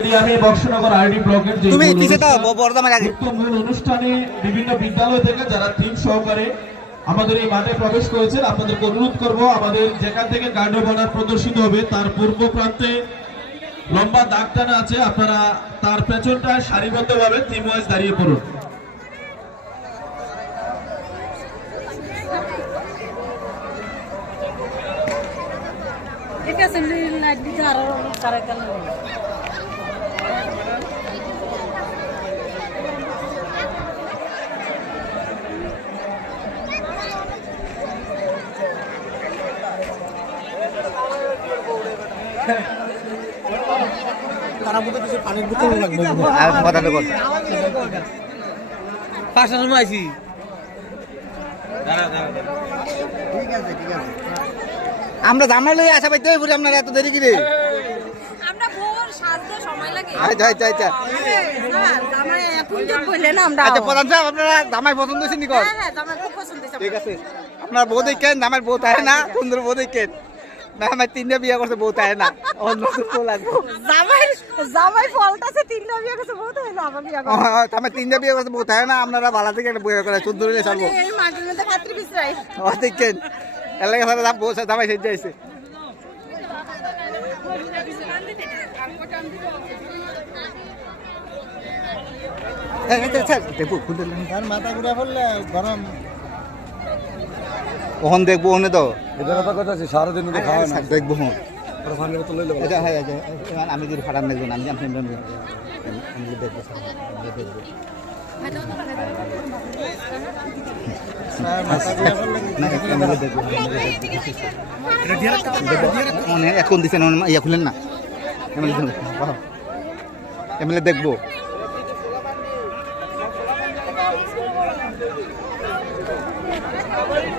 তুমি মূল পিছে দাও অনুষ্ঠান, আগে। মূল অনুষ্ঠানে বিভিন্ন বিদ্যালয় থেকে যারা থিম সহকারে আমাদের এই মাঠে প্রবেশ করেছেন আপনাদেরকে অনুরোধ করব আমাদের যেখান থেকে গার্ড প্রদর্শিত হবে তার পূর্ব প্রান্তে লম্বা দাগ টানা আছে আপনারা তার পেছনটায় সারিবদ্ধভাবে থিম ওয়াইজ দাঁড়িয়ে পড়ুন। ঠিক আছে লাইট দিতে আরও কারে কালে আর কথাটা কর পাঁচটার সময় আইছি। আমরা জামাই লই আশা পাইতে হইব আপনারা এত দেরি কিরে? আমরা ভোর সাজতে সময় লাগে। আচ্ছা আচ্ছা আচ্ছা। জামাই এখন যে বললেন আমরা আচ্ছা প্রধান সাহেব আপনারা জামাই পছন্দ হয়েছে নি কর? হ্যাঁ হ্যাঁ জামাই খুব পছন্দ হয়েছে ঠিক আছে। আপনার বউ দেখেন জামাই বউ তাই না সুন্দর বউ দেখেন না আমার তিনটা বিয়ে করছে বউ তাই না অন্য বউ লাগবে জামাই জামাই ফলটাছে তিনটা বিয়ে করছে বহুত হইল আমার বিয়ে করছে আমার তিনটা বিয়ে করছে বউ তাই না আপনারা ভালো থেকে একটা বিয়ে করে সুন্দর হলে চলবো এই মাটির মধ্যে পাত্রী বিছরাই ও দেখেন এলাকা সাথে বউ জামাই সেজে আইছে। মাথা ঘুরে পড়লে গরম ওখান দেখব ওখানে তো। এদের কথা কথা আছে সারাদিন তো খাওয়া না দেখব হ্যাঁ। হ্যাঁ আমি যদি ফাটান দেখব না আমি আপনি দেখব মানে এখন দিচ্ছেন ইয়া খুলেন না? এমএলএ দেখব।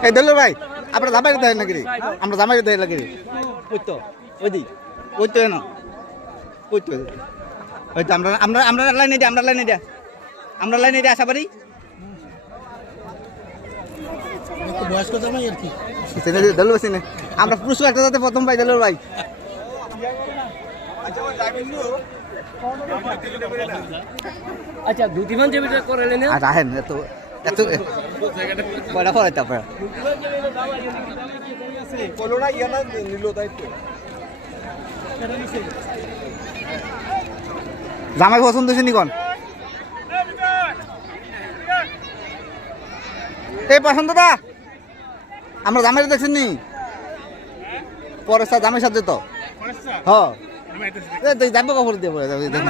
এই দিল ভাই আপনার জামাই দেয় নাকি আমরা জামাই দেয় নাকি রে? ওই তো ওই তো না ওই তো ওই তো আমরা আমরা আমরা লাইনে দিয়া আমরা লাইনে দিয়া আমরা লাইনে দিয়া আশা পারি বয়স্ক জামাই আর কি সিনে দিল সিনে আমরা পুরস্কার একটা যাতে প্রথম পাই দিল ভাই। আচ্ছা দুটি মান যে ভিডিও করে লেনে আর এত কয়টা ফরাইতে আপনারা? জামাই পছন্দ হয়েছে নিকন এই পছন্দ দা আমরা জামাই দেখছেন নি পরে স্যার জামাই সাথে তো। হ। জানব কখন দিয়ে পরে দেখুন